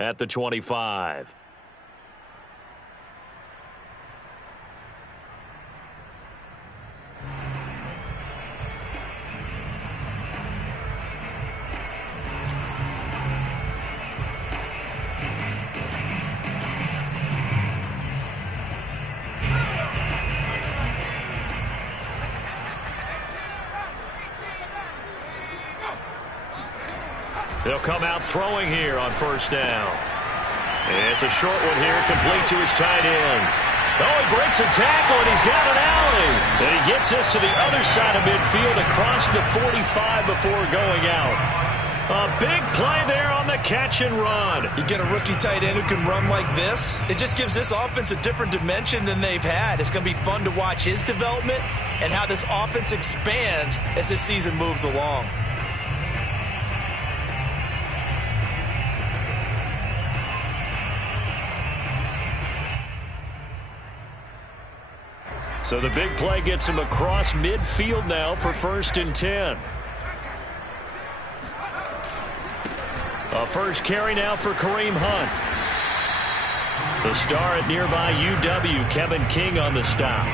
at the 25. They'll come out throwing here on first down. It's a short one here, complete to his tight end. Oh, he breaks a tackle, and he's got an alley. And he gets us to the other side of midfield across the 45 before going out. A big play there on the catch and run. You get a rookie tight end who can run like this, it just gives this offense a different dimension than they've had. It's going to be fun to watch his development and how this offense expands as this season moves along. So the big play gets him across midfield now for 1st and 10. A first carry now for Kareem Hunt. The star at nearby UW, Kevin King on the stop.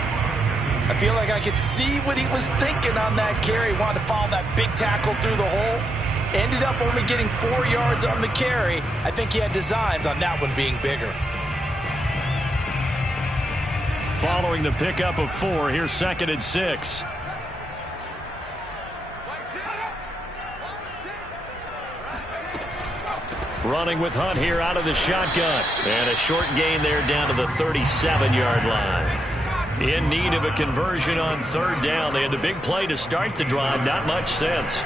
I feel like I could see what he was thinking on that carry. Wanted to follow that big tackle through the hole. Ended up only getting 4 yards on the carry. I think he had designs on that one being bigger. Following the pickup of 4, here's 2nd and 6. Running with Hunt here out of the shotgun. And a short gain there down to the 37-yard line. In need of a conversion on 3rd down. They had the big play to start the drive. Not much sense.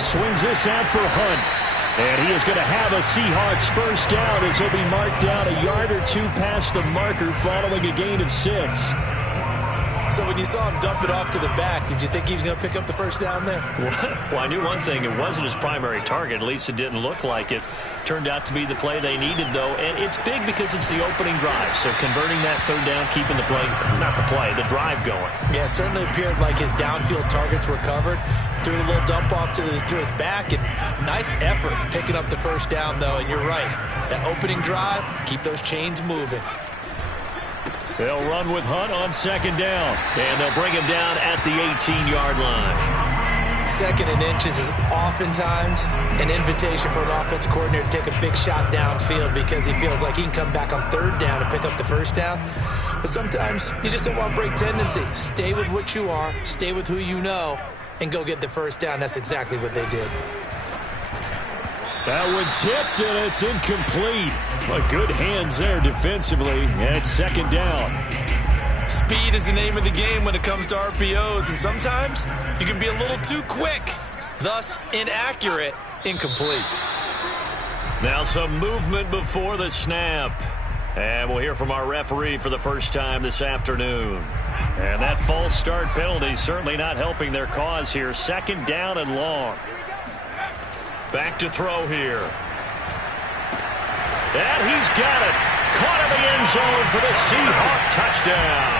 Swings this out for Hunt. And he is going to have a Seahawks first down as he'll be marked down a yard or 2 past the marker following a gain of 6. So when you saw him dump it off to the back, did you think he was going to pick up the first down there? Well, I knew one thing. It wasn't his primary target. At least it didn't look like it. Turned out to be the play they needed, though. And it's big because it's the opening drive. So converting that 3rd down, keeping the play, not the play, the drive going. Yeah, it certainly appeared like his downfield targets were covered. Threw a little dump off to his back. And nice effort picking up the first down, though. And you're right. That opening drive, keep those chains moving. They'll run with Hunt on 2nd down. And they'll bring him down at the 18-yard line. 2nd and inches is oftentimes an invitation for an offense coordinator to take a big shot downfield because he feels like he can come back on 3rd down and pick up the first down. But sometimes you just don't want break tendency. Stay with what you are, stay with who you know, and go get the first down. That's exactly what they did. That one tipped, and it's incomplete. But good hands there defensively at 2nd down. Speed is the name of the game when it comes to RPOs, and sometimes you can be a little too quick, thus inaccurate, incomplete. Now some movement before the snap. And we'll hear from our referee for the first time this afternoon. And that false start penalty certainly not helping their cause here. 2nd down and long. Back to throw here. And he's got it. Caught in the end zone for the Seahawk touchdown.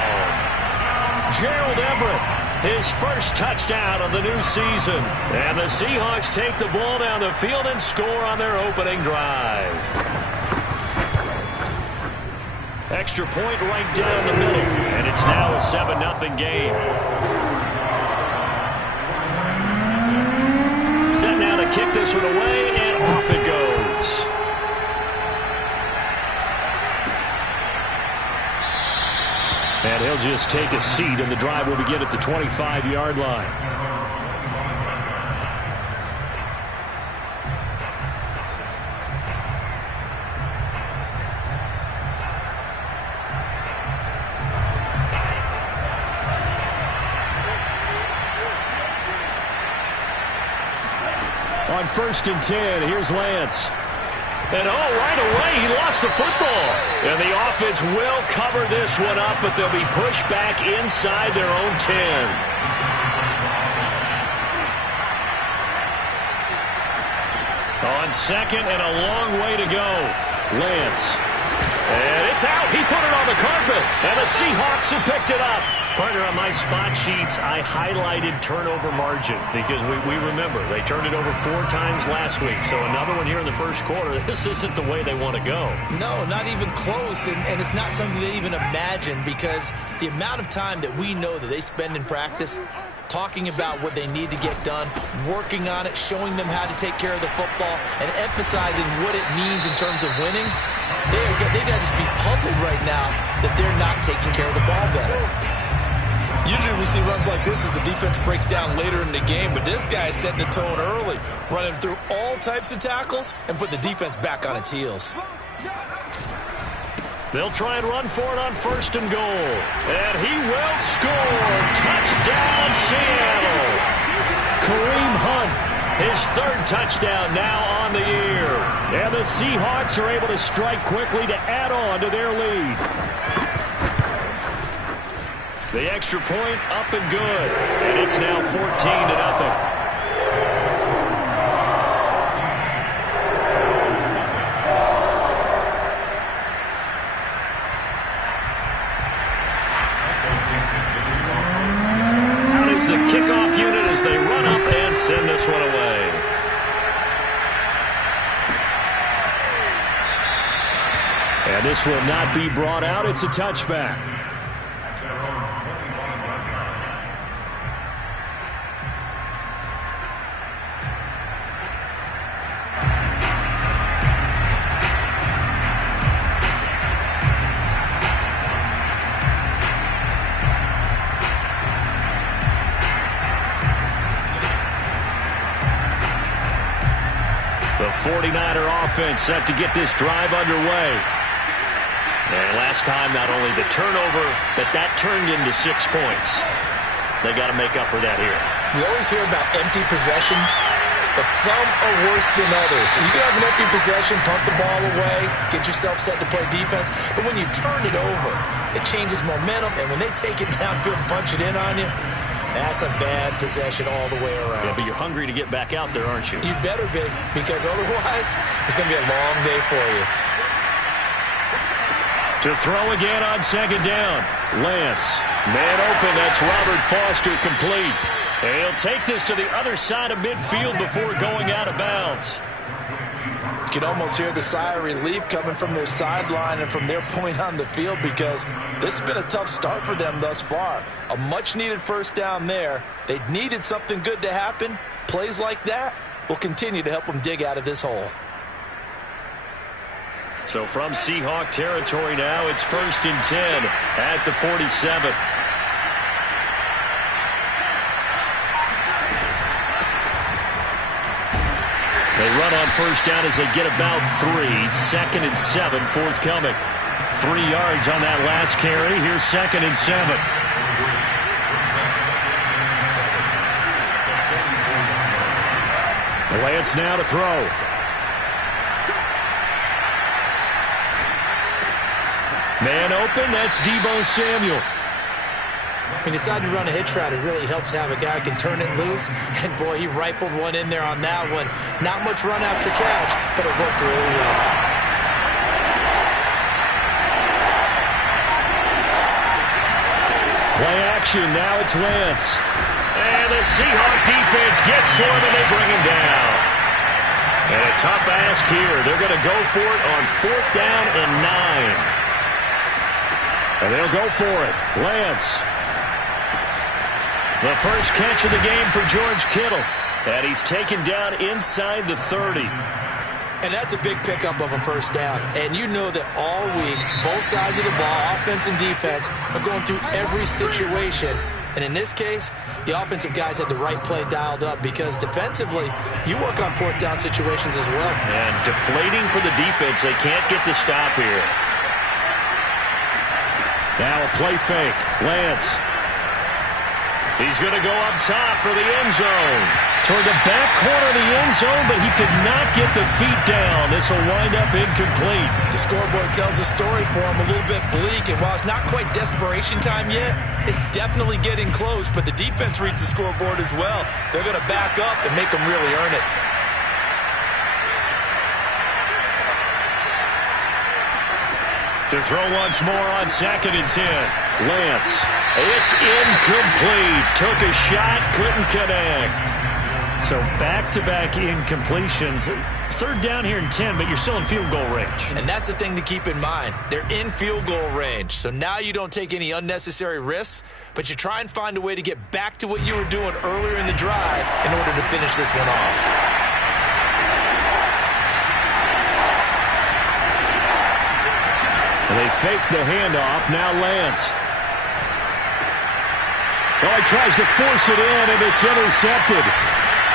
Gerald Everett, his first touchdown of the new season. And the Seahawks take the ball down the field and score on their opening drive. Extra point right down the middle. And it's now a 7-0 game. Set now to kick this one away, and off it goes. And he'll just take a seat, and the drive will begin at the 25-yard line. On 1st and 10, here's Lance. And right away, he lost the football. And the offense will cover this one up, but they'll be pushed back inside their own 10. On 2nd and a long way to go. Lance. And it's out. He put it on the carpet. And the Seahawks have picked it up. Partner, on my spot sheets, I highlighted turnover margin because we remember they turned it over 4 times last week. So another one here in the first quarter. This isn't the way they want to go. No, not even close. And it's not something they even imagine because the amount of time that we know that they spend in practice talking about what they need to get done, working on it, showing them how to take care of the football, and emphasizing what it means in terms of winning. They got to just be puzzled right now that they're not taking care of the ball better. Usually we see runs like this as the defense breaks down later in the game, but this guy is setting the tone early, running through all types of tackles and putting the defense back on its heels. They'll try and run for it on 1st and goal. And he will score. Touchdown, Seattle. Kareem Hunt, his 3rd touchdown now on the year. And the Seahawks are able to strike quickly to add on to their lead. The extra point up and good. And it's now 14-0. The kickoff unit as they run up and send this one away. And this will not be brought out. It's a touchback. The 49er offense set to get this drive underway. And last time, not only the turnover, but that turned into 6 points. They got to make up for that here. We always hear about empty possessions, but some are worse than others. You can have an empty possession, punt the ball away, get yourself set to play defense, but when you turn it over, it changes momentum, and when they take it downfield and punch it in on you, that's a bad possession all the way around. Yeah, but you're hungry to get back out there, aren't you? You better be, because otherwise it's going to be a long day for you. To throw again on 2nd down. Lance. Man open. That's Robert Foster complete. And he'll take this to the other side of midfield before going out of bounds. You can almost hear the sigh of relief coming from their sideline and from their point on the field because this has been a tough start for them thus far. A much-needed 1st down there. They needed something good to happen. Plays like that will continue to help them dig out of this hole. So from Seahawk territory now, it's 1st and 10 at the 47. They run on 1st down as they get about 3. 2nd and 7 forthcoming. 3 yards on that last carry. Here's 2nd and 7. Lance now to throw. Man open. That's Deebo Samuel. When you decide to run a hitch route, it really helps to have a guy who can turn it loose. And, boy, he rifled one in there on that one. Not much run after catch, but it worked really well. Play action. Now it's Lance. And the Seahawk defense gets to him, and they bring him down. And a tough ask here. They're going to go for it on 4th down and 9. And they'll go for it. Lance. The first catch of the game for George Kittle. And he's taken down inside the 30. And that's a big pickup of a 1st down. And you know that all week, both sides of the ball, offense and defense, are going through every situation. And in this case, the offensive guys had the right play dialed up because defensively, you work on 4th down situations as well. And deflating for the defense. They can't get the stop here. Now a play fake. Lance. He's going to go up top for the end zone. Toward the back corner of the end zone, but he could not get the feet down. This will wind up incomplete. The scoreboard tells a story for him, a little bit bleak. And while it's not quite desperation time yet, it's definitely getting close. But the defense reads the scoreboard as well. They're going to back up and make them really earn it. To throw once more on 2nd and 10. Lance. It's incomplete. Took a shot, couldn't connect. So back-to-back incompletions. 3rd down here and 10, but you're still in field goal range. And that's the thing to keep in mind. They're in field goal range. So now you don't take any unnecessary risks, but you try and find a way to get back to what you were doing earlier in the drive in order to finish this one off. They fake the handoff. Now Lance. Oh, he tries to force it in, and it's intercepted.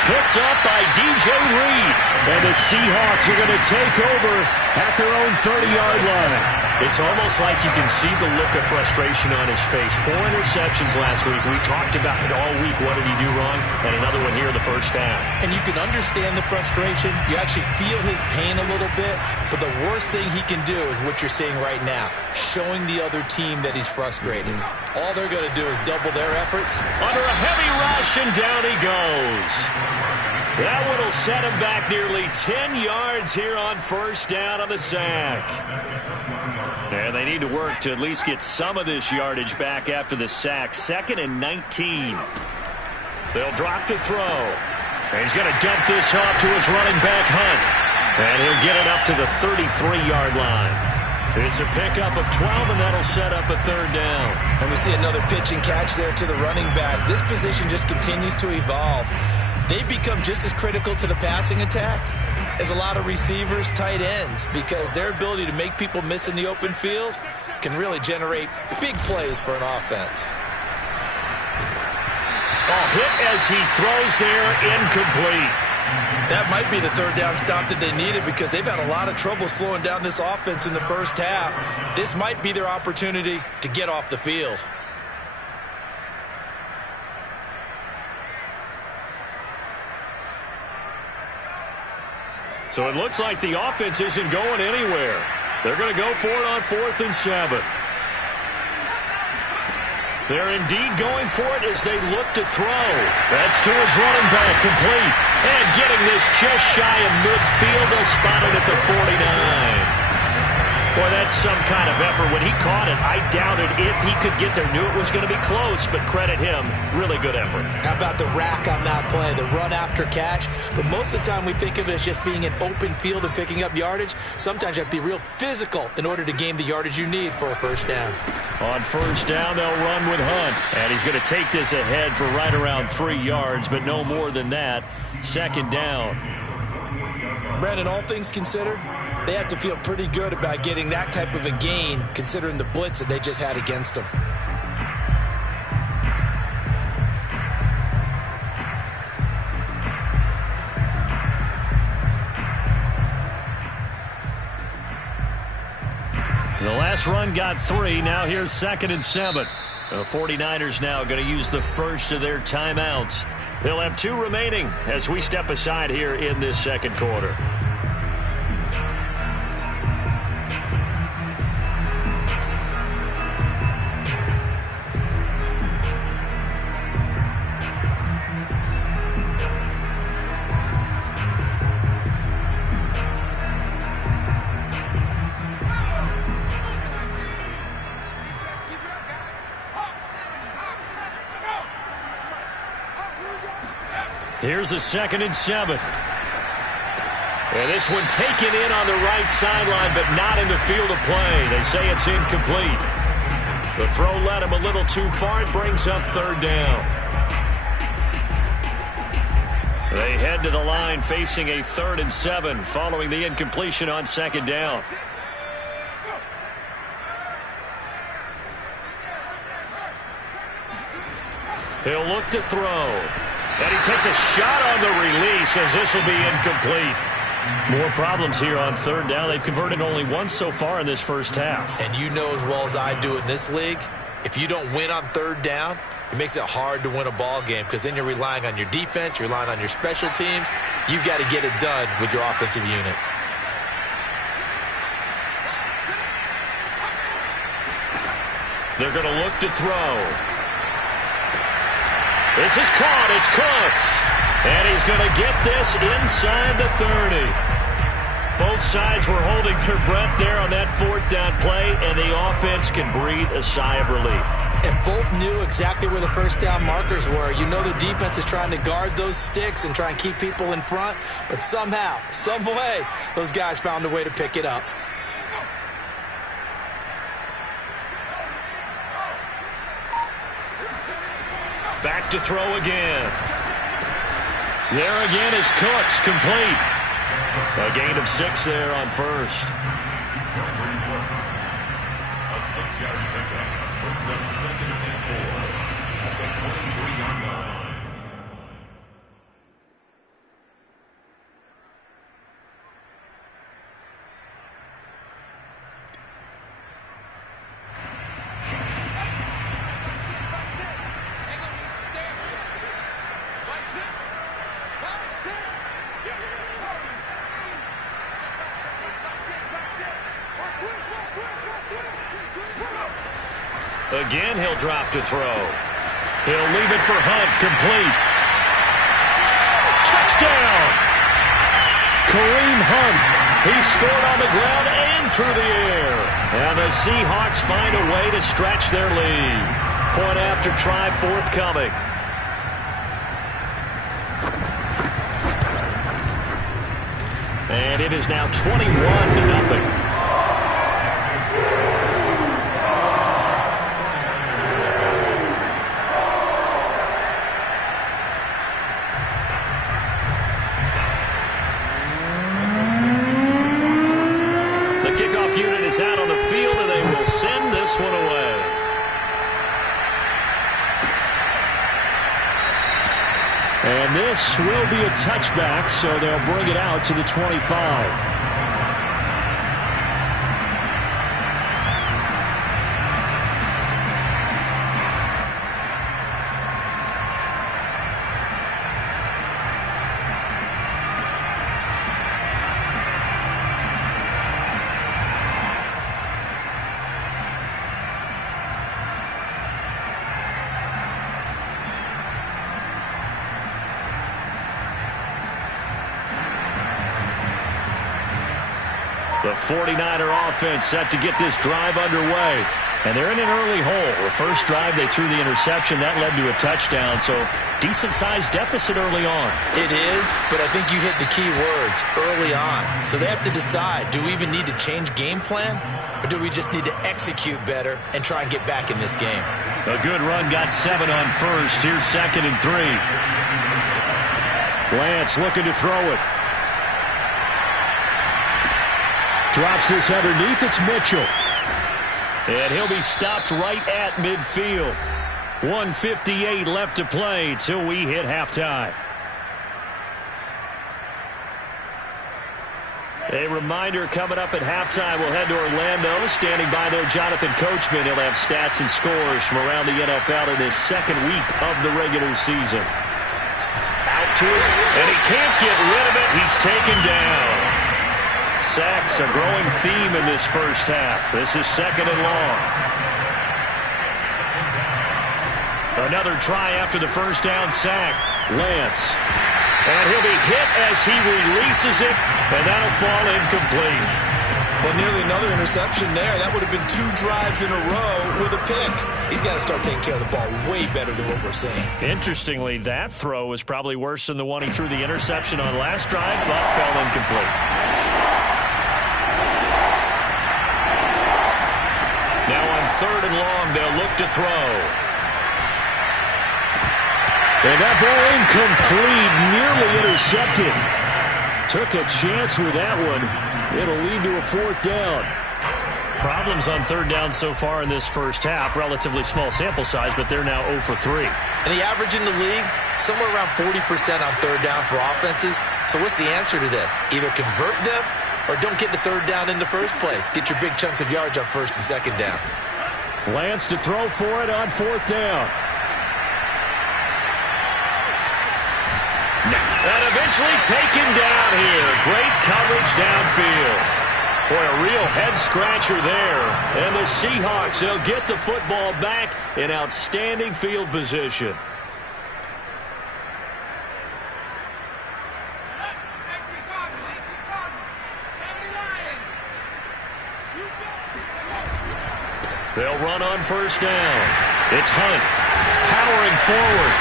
Picked up by DJ Reed. And the Seahawks are going to take over at their own 30-yard line. It's almost like you can see the look of frustration on his face. 4 interceptions last week. We talked about it all week. What did he do wrong? And another one here in the first half. And you can understand the frustration. You actually feel his pain a little bit. But the worst thing he can do is what you're seeing right now, showing the other team that he's frustrated. All they're going to do is double their efforts. Under a heavy rush, and down he goes. That one will set him back nearly 10 yards here on 1st down on the sack. And they need to work to at least get some of this yardage back after the sack. 2nd and 19. They'll drop to throw. And he's going to dump this off to his running back, Hunt. And he'll get it up to the 33-yard line. It's a pickup of 12, and that'll set up a 3rd down. And we see another pitch and catch there to the running back. This position just continues to evolve. They become just as critical to the passing attack as a lot of receivers, tight ends, because their ability to make people miss in the open field can really generate big plays for an offense. Hit as he throws there, incomplete. That might be the 3rd down stop that they needed because they've had a lot of trouble slowing down this offense in the first half. This might be their opportunity to get off the field. So it looks like the offense isn't going anywhere. They're going to go for it on 4th and 7. They're indeed going for it as they look to throw. That's to his running back, complete. And getting this just shy of midfield, they'll spot it at the 49. Boy, that's some kind of effort. When he caught it, I doubted if he could get there. Knew it was going to be close, but credit him. Really good effort. How about the rack on that play, the run after catch? But most of the time we think of it as just being an open field and picking up yardage. Sometimes you have to be real physical in order to gain the yardage you need for a 1st down. On 1st down, they'll run with Hunt. And he's going to take this ahead for right around 3 yards, but no more than that. 2nd down. Brandon, all things considered, they have to feel pretty good about getting that type of a gain considering the blitz that they just had against them. The last run got 3. Now here's 2nd and 7. The 49ers now going to use the first of their timeouts. They'll have 2 remaining as we step aside here in this 2nd quarter. Here's a 2nd and 7. And this one taken in on the right sideline, but not in the field of play. They say it's incomplete. The throw led him a little too far. It brings up 3rd down. They head to the line facing a 3rd and 7 following the incompletion on 2nd down. He'll look to throw. And he takes a shot on the release as this will be incomplete. More problems here on 3rd down. They've converted only once so far in this first half. And you know as well as I do in this league, if you don't win on 3rd down, it makes it hard to win a ball game because then you're relying on your defense, you're relying on your special teams. You've got to get it done with your offensive unit. They're going to look to throw. This is caught. It's Cooks. And he's going to get this inside the 30. Both sides were holding their breath there on that fourth down play, and the offense can breathe a sigh of relief. And both knew exactly where the first down markers were. You know the defense is trying to guard those sticks and try and keep people in front, but somehow, some way, those guys found a way to pick it up. Back to throw again. There again is Cooks, complete. A gain of 6 there on first. A 6-yard pickup. Brings up 2nd and 4 at the 23-yard line. Again, he'll drop to throw. He'll leave it for Hunt, complete. Touchdown! Kareem Hunt. He scored on the ground and through the air. And the Seahawks find a way to stretch their lead. Point after try forthcoming. And it is now 21-0. Out on the field, and they will send this one away. And this will be a touchback, so they'll bring it out to the 25. The 49er offense set to get this drive underway. And they're in an early hole. The first drive, they threw the interception. That led to a touchdown, so decent-sized deficit early on. It is, but I think you hit the key words, early on. So they have to decide, do we even need to change game plan, or do we just need to execute better and try and get back in this game? A good run, got 7 on first. Here's 2nd and 3. Lance looking to throw it. Drops this underneath. It's Mitchell. And he'll be stopped right at midfield. 1:58 left to play till we hit halftime. A reminder coming up at halftime, we'll head to Orlando. Standing by there, Jonathan Coachman. He'll have stats and scores from around the NFL in his second week of the regular season. Out to his, and he can't get rid of it. He's taken down. Sacks, a growing theme in this first half. This is 2nd and long. Another try after the first down sack. Lance. And he'll be hit as he releases it, and that'll fall incomplete. Well, nearly another interception there. That would have been 2 drives in a row with a pick. He's got to start taking care of the ball way better than what we're seeing. Interestingly, that throw was probably worse than the one he threw the interception on last drive, but fell incomplete. Now on 3rd and long, they'll look to throw. And that ball incomplete, nearly intercepted. Took a chance with that one. It'll lead to a 4th down. Problems on 3rd down so far in this first half. Relatively small sample size, but they're now 0 for 3. And the average in the league, somewhere around 40% on 3rd down for offenses. So what's the answer to this? Either convert them or don't get the 3rd down in the first place. Get your big chunks of yards on 1st and 2nd down. Lance to throw for it on 4th down. And eventually taken down here. Great coverage downfield. Boy, a real head-scratcher there. And the Seahawks, they'll get the football back in outstanding field position. They'll run on first down. It's Hunt powering forward.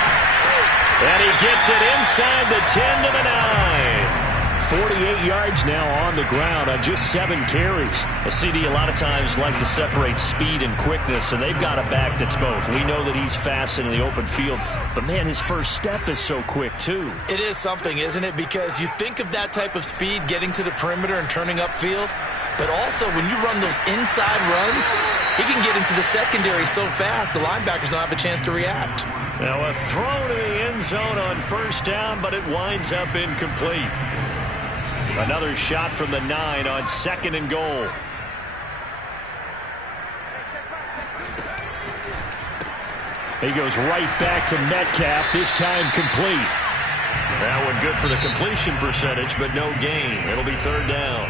And he gets it inside the 10 to the 9. 48 yards now on the ground on just 7 carries. A CD a lot of times like to separate speed and quickness, and they've got a back that's both. We know that he's fast in the open field, but, man, his first step is so quick, too. It is something, isn't it? Because you think of that type of speed getting to the perimeter and turning upfield, but also when you run those inside runs, he can get into the secondary so fast the linebackers don't have a chance to react. Now a throw to the end zone on first down, but it winds up incomplete. Another shot from the 9 on 2nd and goal. He goes right back to Metcalf, this time complete. That one good for the completion percentage, but no gain. It'll be 3rd down.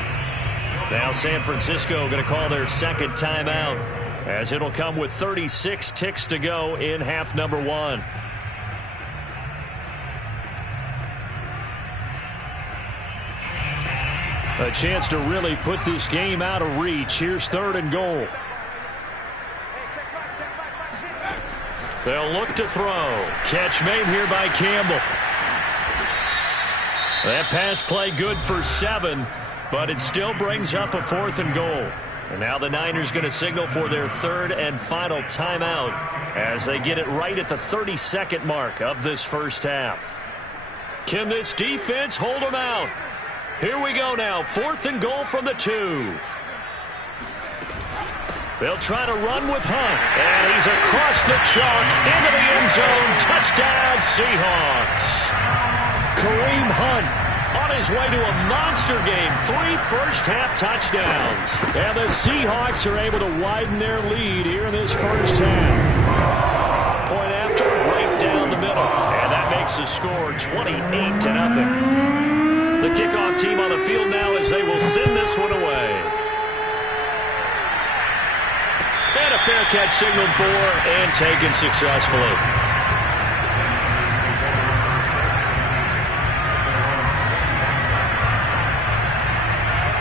Now San Francisco going to call their 2nd timeout, as it'll come with 36 ticks to go in half number 1. A chance to really put this game out of reach. Here's 3rd and goal. They'll look to throw. Catch made here by Campbell. That pass play good for 7, but it still brings up a 4th and goal. And now the Niners going to signal for their 3rd and final timeout as they get it right at the 32nd mark of this first half. Can this defense hold them out? Here we go now. 4th and goal from the 2. They'll try to run with Hunt. And he's across the chalk into the end zone. Touchdown, Seahawks. Kareem Hunt on his way to a monster game. 3 first-half touchdowns. And the Seahawks are able to widen their lead here in this first half. Point after, right down the middle. And that makes the score 28-0. The kickoff team on the field now as they will send this one away. And a fair catch signaled for and taken successfully.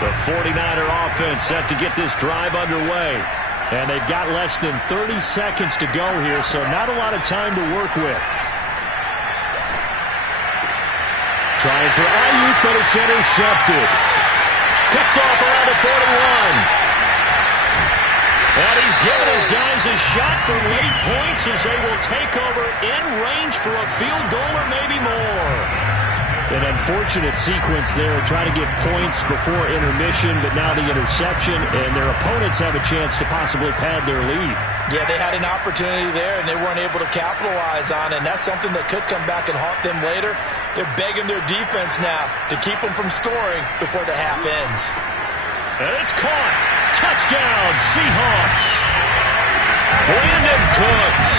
The 49er offense set to get this drive underway. And they've got less than 30 seconds to go here, so not a lot of time to work with. Trying for Ayuk, but it's intercepted. Picked off around the 41. And he's given his guys a shot for late points as they will take over in range for a field goal or maybe more. An unfortunate sequence there, trying to get points before intermission, but now the interception, and their opponents have a chance to possibly pad their lead. Yeah, they had an opportunity there, and they weren't able to capitalize on it, and that's something that could come back and haunt them later. They're begging their defense now to keep them from scoring before the half ends. And it's caught. Touchdown, Seahawks. Brandon Cooks.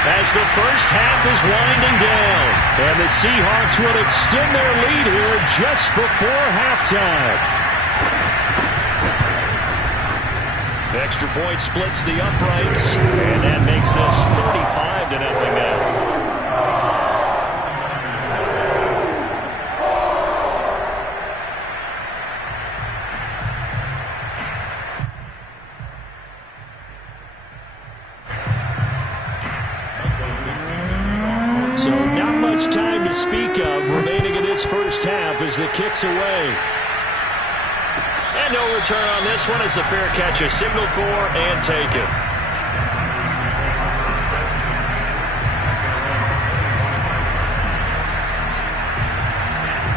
As the first half is winding down. And the Seahawks will extend their lead here just before halftime. The extra point splits the uprights, and that makes this 35-0 now. So not much time to speak of remaining in this first half as the kick's away. And no return on this one as the fair catch is signaled for and taken.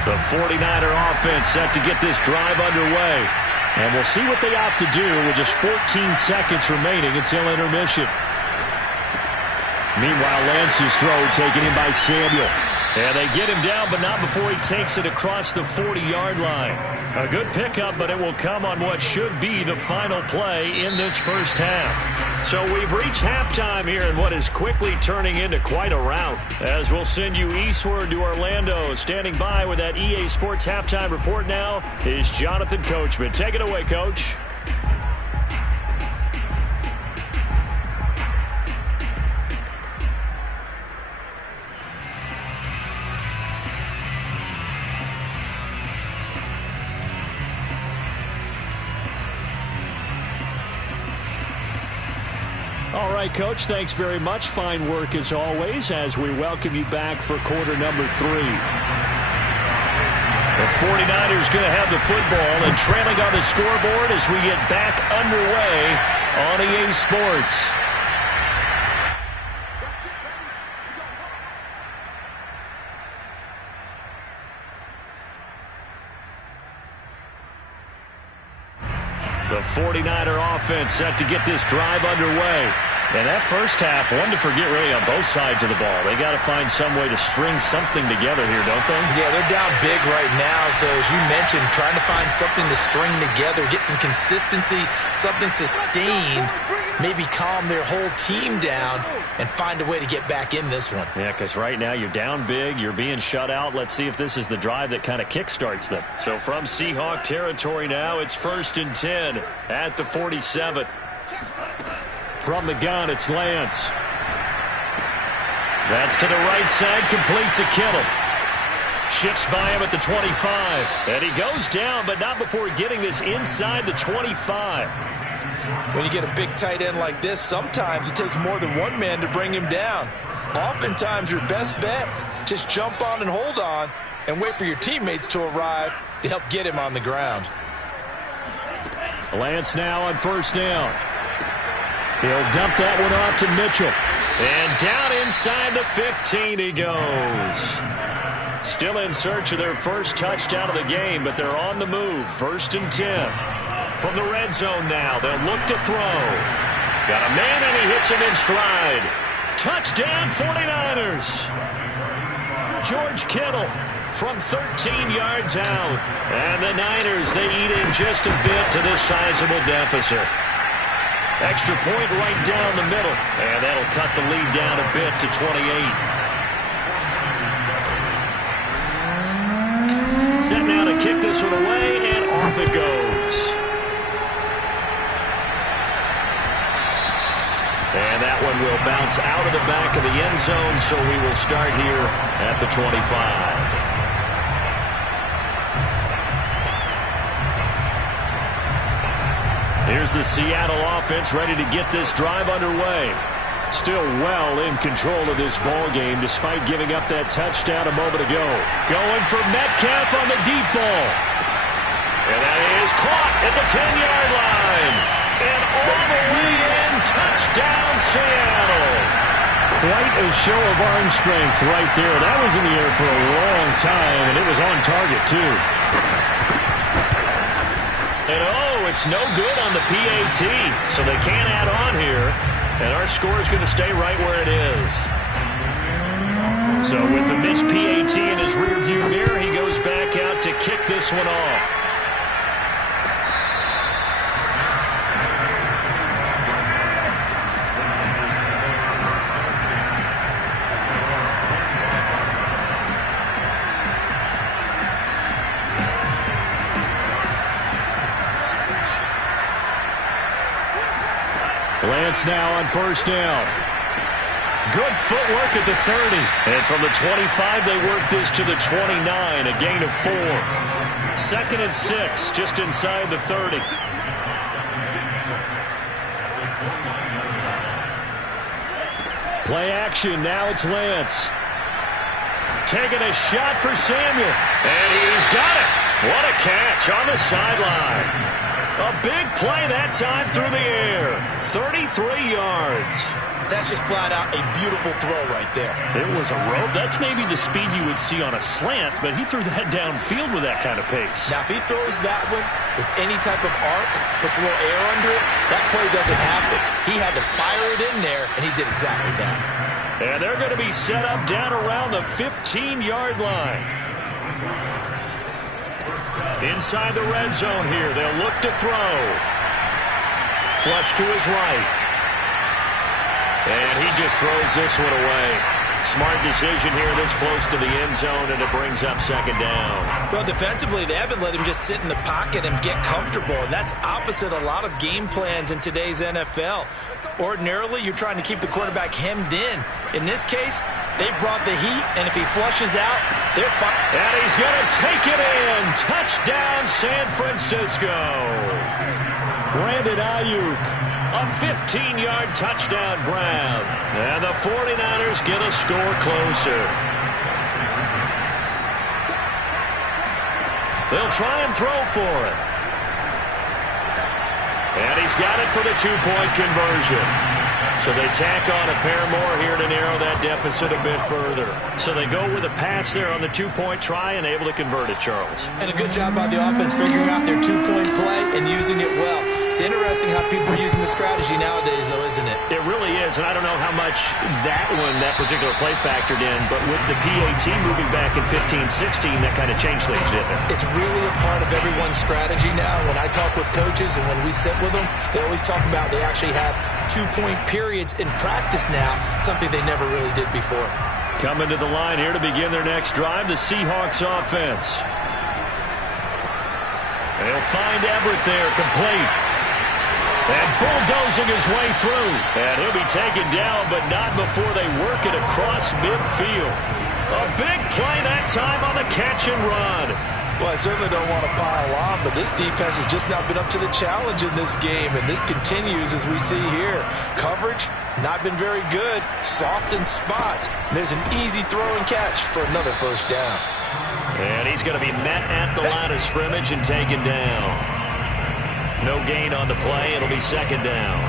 The 49er offense set to get this drive underway. And we'll see what they opt to do with just 14 seconds remaining until intermission. Meanwhile, Lance's throw taken in by Samuel. And they get him down, but not before he takes it across the 40-yard line. A good pickup, but it will come on what should be the final play in this first half. So we've reached halftime here in what is quickly turning into quite a rout. As we'll send you eastward to Orlando. Standing by with that EA Sports halftime report now is Jonathan Coachman. Take it away, Coach. All right, Coach, thanks very much. Fine work as always as we welcome you back for quarter number 3. The 49ers going to have the football and trailing on the scoreboard as we get back underway on EA Sports. The 49er offense set to get this drive underway. And that first half, one to forget really on both sides of the ball. They got to find some way to string something together here, don't they? Yeah, they're down big right now. So as you mentioned, trying to find something to string together, get some consistency, something sustained, maybe calm their whole team down and find a way to get back in this one. Yeah, because right now you're down big, you're being shut out. Let's see if this is the drive that kind of kickstarts them. So from Seahawk territory now, it's 1st and 10 at the 47. From the gun, it's Lance. That's to the right side, complete to Kittle. Shifts by him at the 25. And he goes down, but not before getting this inside the 25. When you get a big tight end like this, sometimes it takes more than one man to bring him down. Oftentimes, your best bet, just jump on and hold on and wait for your teammates to arrive to help get him on the ground. Lance now on 1st down. He'll dump that one off to Mitchell. And down inside the 15 he goes. Still in search of their first touchdown of the game, but they're on the move. 1st and 10. From the red zone now, they'll look to throw. Got a man and he hits him in stride. Touchdown 49ers. George Kittle from 13 yards out. And the Niners, they eat in just a bit to this sizable deficit. Extra point right down the middle. And that'll cut the lead down a bit to 28. Set now to kick this one away, and off it goes. And that one will bounce out of the back of the end zone, so we will start here at the 25. Here's the Seattle offense ready to get this drive underway. Still well in control of this ball game despite giving up that touchdown a moment ago. Going for Metcalf on the deep ball. And that is caught at the 10-yard line. And all the way in, touchdown Seattle. Quite a show of arm strength right there. That was in the air for a long time, and it was on target, too. And it's no good on the PAT, so they can't add on here. And our score is going to stay right where it is. So with the missed PAT in his rearview mirror, he goes back out to kick this one off. Lance now on 1st down. Good footwork at the 30. And from the 25, they work this to the 29, a gain of 4. 2nd and 6, just inside the 30. Play action, now it's Lance. Taking a shot for Samuel. And he's got it. What a catch on the sideline. A big play that time through the air. 33 yards. That's just flat out a beautiful throw right there. It was a rope. That's maybe the speed you would see on a slant, but he threw that downfield with that kind of pace. Now, if he throws that one with any type of arc, puts a little air under it, that play doesn't happen. He had to fire it in there, and he did exactly that. And they're going to be set up down around the 15-yard line. Inside the red zone here, they'll look to throw. Flush to his right. And he just throws this one away. Smart decision here this close to the end zone, and it brings up 2nd down. Well, defensively, they haven't let him just sit in the pocket and get comfortable, and that's opposite a lot of game plans in today's NFL. Ordinarily, you're trying to keep the quarterback hemmed in. In this case, they brought the heat, and if he flushes out, they're fine. And he's going to take it in. Touchdown, San Francisco. Brandon Ayuk A 15-yard touchdown grab. And the 49ers get a score closer. They'll try and throw for it. And he's got it for the two-point conversion. So they tack on a pair more here to narrow that deficit a bit further. So they go with a pass there on the two-point try and able to convert it, Charles. And a good job by the offense figuring out their two-point play and using it well. It's interesting how people are using the strategy nowadays, though, isn't it? It really is, and I don't know how much that particular play factored in, but with the PAT moving back in 15-16, that kind of changed things, didn't it? It's really a part of everyone's strategy now. When I talk with coaches and when we sit with them, they always talk about they actually have two-point periods in practice now, something they never really did before. Coming to the line here to begin their next drive, the Seahawks offense. They'll find Everett there, complete. And bulldozing his way through. And he'll be taken down, but not before they work it across midfield. A big play that time on the catch and run. Well, I certainly don't want to pile on, but this defense has just not been up to the challenge in this game, and this continues as we see here. Coverage, not been very good. Soft in spots. And there's an easy throw and catch for another first down. And he's going to be met at the line of scrimmage and taken down. No gain on the play. It'll be second down.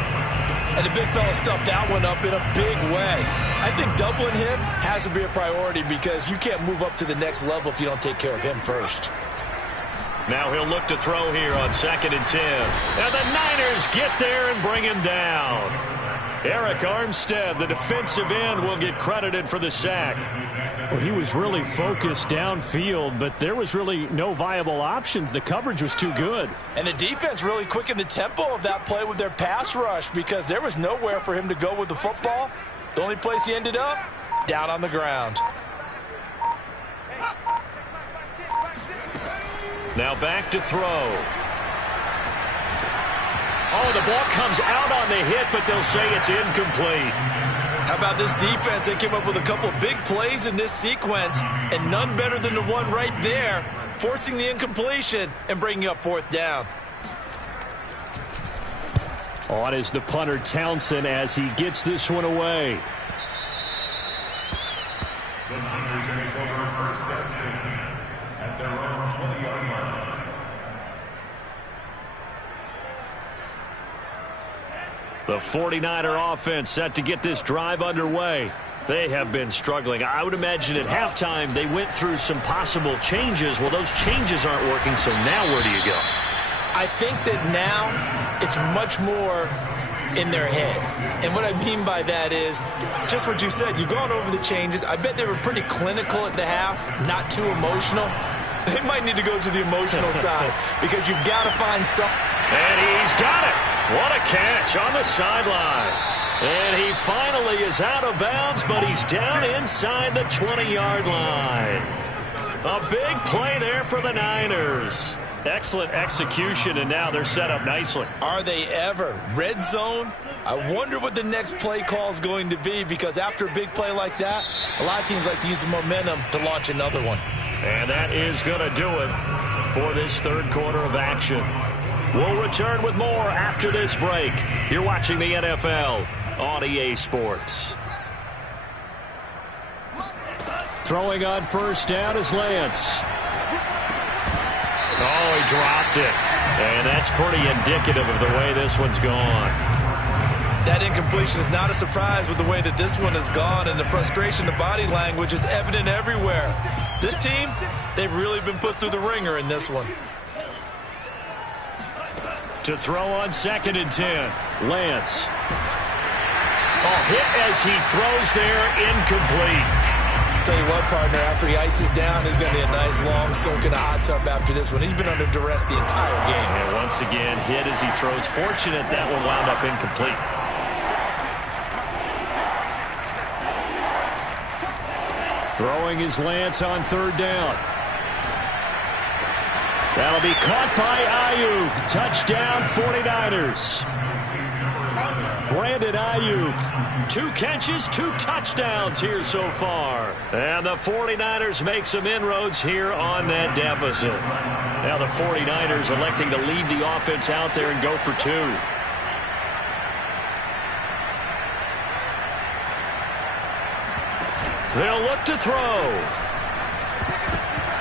And the big fella stuffed that one up in a big way. I think doubling him has to be a priority because you can't move up to the next level if you don't take care of him first. Now he'll look to throw here on 2nd and 10. And the Niners get there and bring him down. Eric Armstead, the defensive end, will get credited for the sack. Well, he was really focused downfield, but there was really no viable options. The coverage was too good. And the defense really quickened the tempo of that play with their pass rush because there was nowhere for him to go with the football. The only place he ended up, down on the ground. Now back to throw. Oh, the ball comes out on the hit, but they'll say it's incomplete. How about this defense? They came up with a couple of big plays in this sequence, and none better than the one right there, forcing the incompletion and bringing up 4th down. On is the punter Townsend as he gets this one away. The Niners take over 1st and 10 at their own 20-yard line. The 49er offense set to get this drive underway. They have been struggling. I would imagine at halftime they went through some possible changes. Well, those changes aren't working, so now where do you go? I think that now it's much more in their head. And what I mean by that is just what you said. You've gone over the changes. I bet they were pretty clinical at the half, not too emotional. They might need to go to the emotional side because you've got to find some. And he's got it. What a catch on the sideline. And he finally is out of bounds, but he's down inside the 20-yard line. A big play there for the Niners. Excellent execution, and now they're set up nicely. Are they ever? Red zone? I wonder what the next play call is going to be because after a big play like that, a lot of teams like to use the momentum to launch another one. And that is going to do it for this third quarter of action. We'll return with more after this break. You're watching the NFL on EA Sports. Throwing on 1st down is Lance. Oh, he dropped it. And that's pretty indicative of the way this one's gone. That incompletion is not a surprise with the way that this one has gone, and the frustration, the body language is evident everywhere. This team, they've really been put through the ringer in this one. To throw on 2nd and 10. Lance. Oh, hit as he throws there, incomplete. Tell you what, partner, after he ices down, he's going to be a nice long soak in a hot tub after this one. He's been under duress the entire game. And once again, hit as he throws. Fortunate that one wound up incomplete. Throwing is Lance on 3rd down. That'll be caught by Ayuk. Touchdown 49ers. Brandon Ayuk. 2 catches, 2 touchdowns here so far. And the 49ers make some inroads here on that deficit. Now the 49ers electing to leave the offense out there and go for 2. They'll look to throw.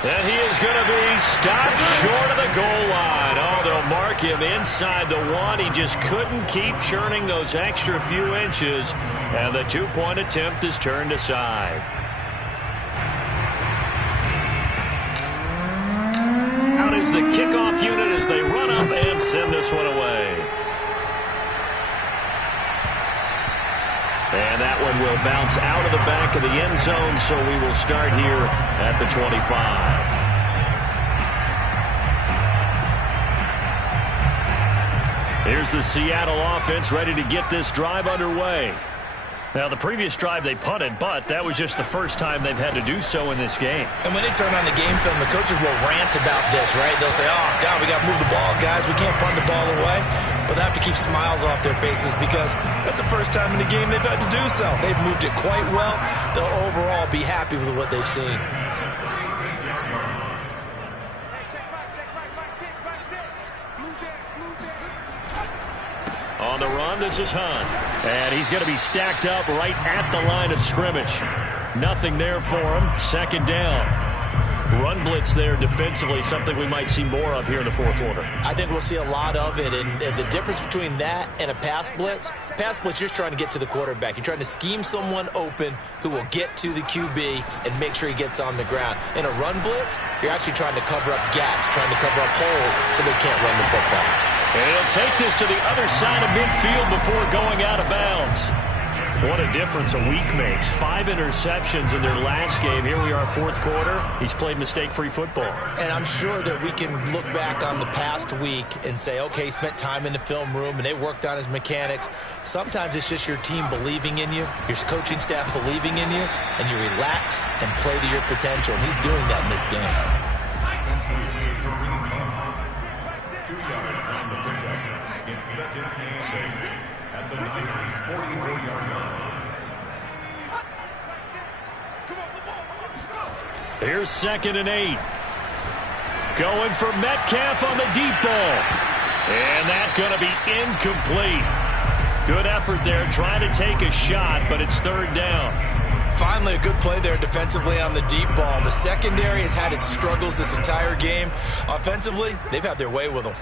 And he is going to be stopped short of the goal line. Oh, they'll mark him inside the one. He just couldn't keep churning those extra few inches. And the two-point attempt is turned aside. Out is the kickoff unit as they run up and send this one away. And that one will bounce out of the back of the end zone, so we will start here at the 25. Here's the Seattle offense ready to get this drive underway. Now, the previous drive they punted, but that was just the first time they've had to do so in this game. And when they turn on the game film, the coaches will rant about this, right? They'll say, oh, God, we got to move the ball, guys. We can't punt the ball away. But they have to keep smiles off their faces because that's the first time in the game they've had to do so. They've moved it quite well. They'll overall be happy with what they've seen. On the run, this is Hunt. And he's going to be stacked up right at the line of scrimmage. Nothing there for him. Second down. Run blitz there defensively, something we might see more of here in the fourth quarter. I think we'll see a lot of it. And the difference between that and a pass blitz, you're just trying to get to the quarterback. You're trying to scheme someone open who will get to the QB and make sure he gets on the ground. In a run blitz, you're actually trying to cover up gaps, trying to cover up holes so they can't run the football. And he'll take this to the other side of midfield before going out of bounds. What a difference a week makes. 5 interceptions in their last game. Here we are, fourth quarter. He's played mistake-free football. And I'm sure that we can look back on the past week and say, okay, he spent time in the film room and they worked on his mechanics. Sometimes it's just your team believing in you, your coaching staff believing in you, and you relax and play to your potential. And he's doing that in this game. 2 yards on the pickup. It's second and 8 at the Niners' 44-yard line. Here's second and 8. Going for Metcalf on the deep ball. And that's going to be incomplete. Good effort there, trying to take a shot, but it's third down. Finally, a good play there defensively on the deep ball. The secondary has had its struggles this entire game. Offensively, they've had their way with them.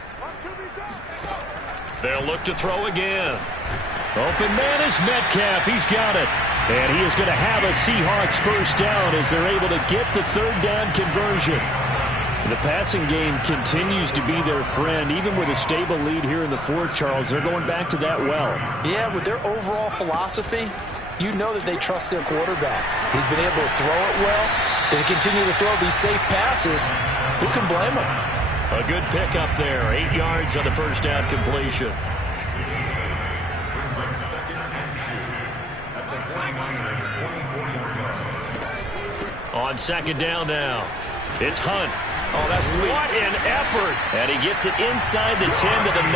They'll look to throw again. Open man is Metcalf. He's got it. And he is going to have a Seahawks first down as they're able to get the third down conversion. The passing game continues to be their friend. Even with a stable lead here in the fourth, Charles, they're going back to that well. Yeah, with their overall philosophy, you know that they trust their quarterback. He's been able to throw it well. They continue to throw these safe passes. Who can blame them? A good pickup there. 8 yards on the first down completion. Brings up second and 2 at the 49ers' 24-yard line. On second down now, it's Hunt. Oh, that's sweet. What an effort. And he gets it inside the 10 to the 9.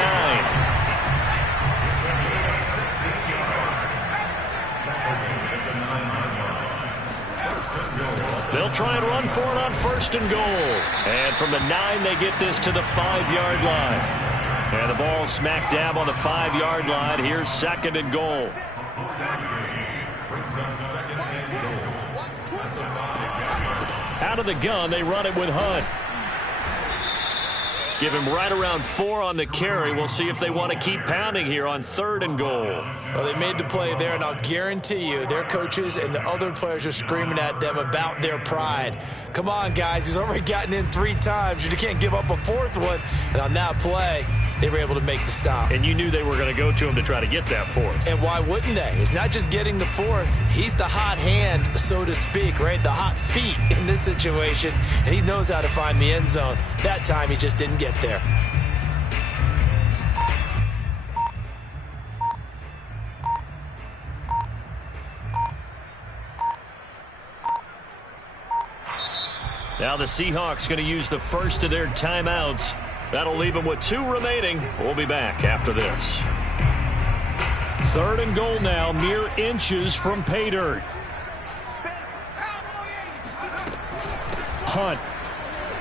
They'll try and run for it on first and goal. And from the 9, they get this to the 5-yard line. And the ball smack dab on the 5-yard line. Here's second and goal. Out of the gun, they run it with Hunt. Give him right around 4 on the carry. We'll see if they want to keep pounding here on third and goal. Well, they made the play there, and I'll guarantee you their coaches and the other players are screaming at them about their pride. Come on, guys. He's already gotten in 3 times. You can't give up a 4th one. And on that play, they were able to make the stop. And you knew they were going to go to him to try to get that 4th. And why wouldn't they? It's not just getting the 4th. He's the hot hand, so to speak, right? The hot feet in this situation. And he knows how to find the end zone. That time, he just didn't get there. Now the Seahawks going to use the first of their timeouts. That'll leave them with 2 remaining. We'll be back after this. Third and goal now, mere inches from pay dirt. Hunt.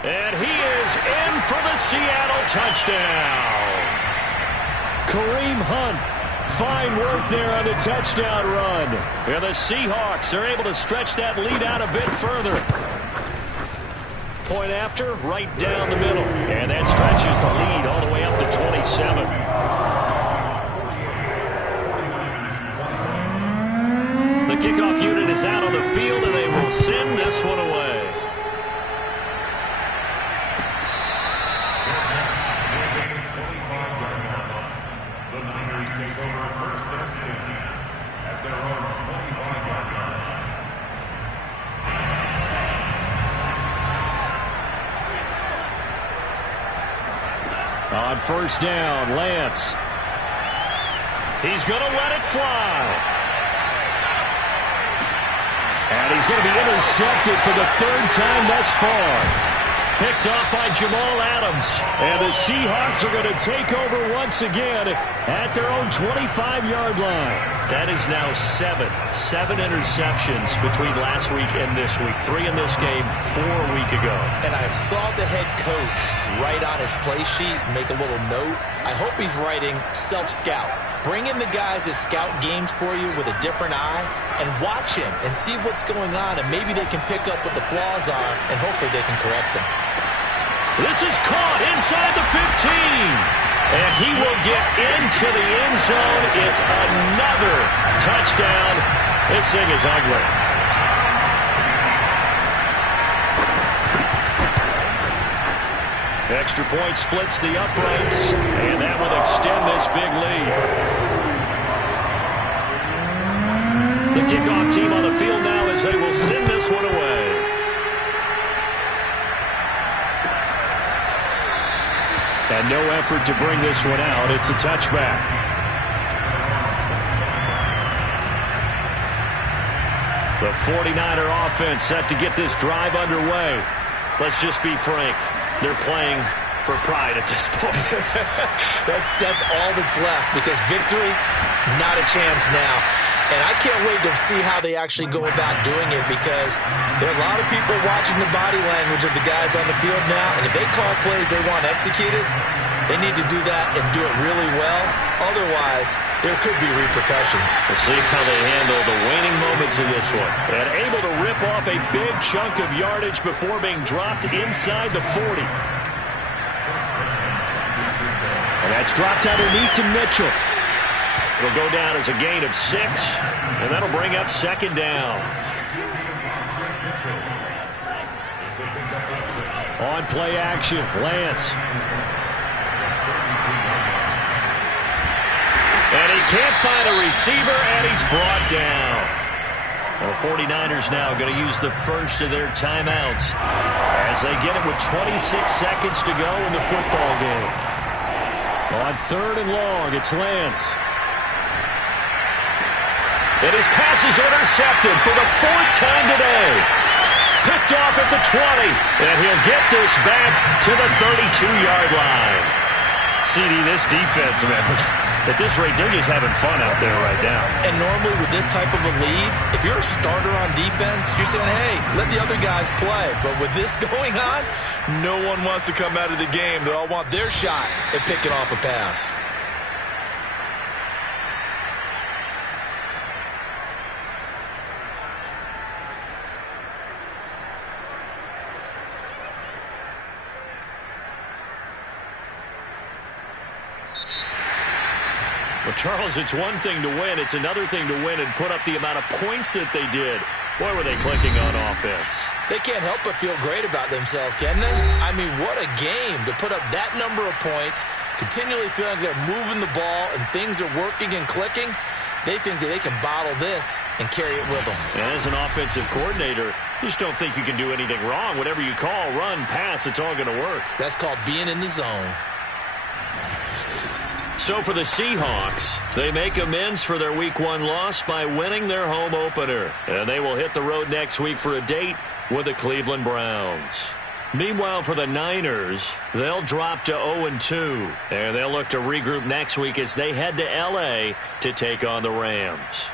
And he is in for the Seattle touchdown. Kareem Hunt Fine work there on the touchdown run. And the Seahawks are able to stretch that lead out a bit further. Point after, right down the middle. And that stretches the lead all the way up to 27. The kickoff unit is out on the field, and they will send this one away. The Niners take over first and 10 at their own 25-yard line. On first down, Lance. He's going to let it fly. And he's going to be intercepted for the third time thus far. Picked off by Jamal Adams. And the Seahawks are going to take over once again at their own 25-yard line. That is now seven interceptions between last week and this week. 3 in this game, 4 a week ago. And I saw the head coach write on his play sheet, make a little note. I hope he's writing self-scout. Bring in the guys that scout games for you with a different eye and watch him and see what's going on, and maybe they can pick up what the flaws are, and hopefully they can correct them. This is caught inside the 15. And he will get into the end zone. It's another touchdown. This thing is ugly. Extra point splits the uprights, and that will extend this big lead. The kickoff team on the field now as they will send this one away. And no effort to bring this one out. It's a touchback. The 49er offense set to get this drive underway. Let's just be frank. They're playing for pride at this point. That's all that's left, because victory, not a chance now. And I can't wait to see how they actually go about doing it, because there are a lot of people watching the body language of the guys on the field now, and if they call plays they want executed, they need to do that and do it really well. Otherwise, there could be repercussions. We'll see how they handle the waning moments of this one. And able to rip off a big chunk of yardage before being dropped inside the 40. And that's dropped underneath to Mitchell. It'll go down as a gain of 6, and that'll bring up second down. On play action, Lance. And he can't find a receiver, and he's brought down. The 49ers now going to use the first of their timeouts as they get it with 26 seconds to go in the football game. On third and long, it's Lance. And his pass is intercepted for the 4th time today. Picked off at the 20. And he'll get this back to the 32-yard line. CD, this defense, man, at this rate, they're just having fun out there right now. And normally with this type of a lead, if you're a starter on defense, you're saying, hey, let the other guys play. But with this going on, no one wants to come out of the game. They all want their shot at picking off a pass. Well, Charles, it's one thing to win. It's another thing to win and put up the amount of points that they did. Boy, were they clicking on offense. They can't help but feel great about themselves, can they? I mean, what a game to put up that number of points, continually feeling they're moving the ball and things are working and clicking. They think that they can bottle this and carry it with them. And as an offensive coordinator, you just don't think you can do anything wrong. Whatever you call, run, pass, it's all going to work. That's called being in the zone. So for the Seahawks, they make amends for their Week 1 loss by winning their home opener. And they will hit the road next week for a date with the Cleveland Browns. Meanwhile, for the Niners, they'll drop to 0-2. And they'll look to regroup next week as they head to L.A. to take on the Rams.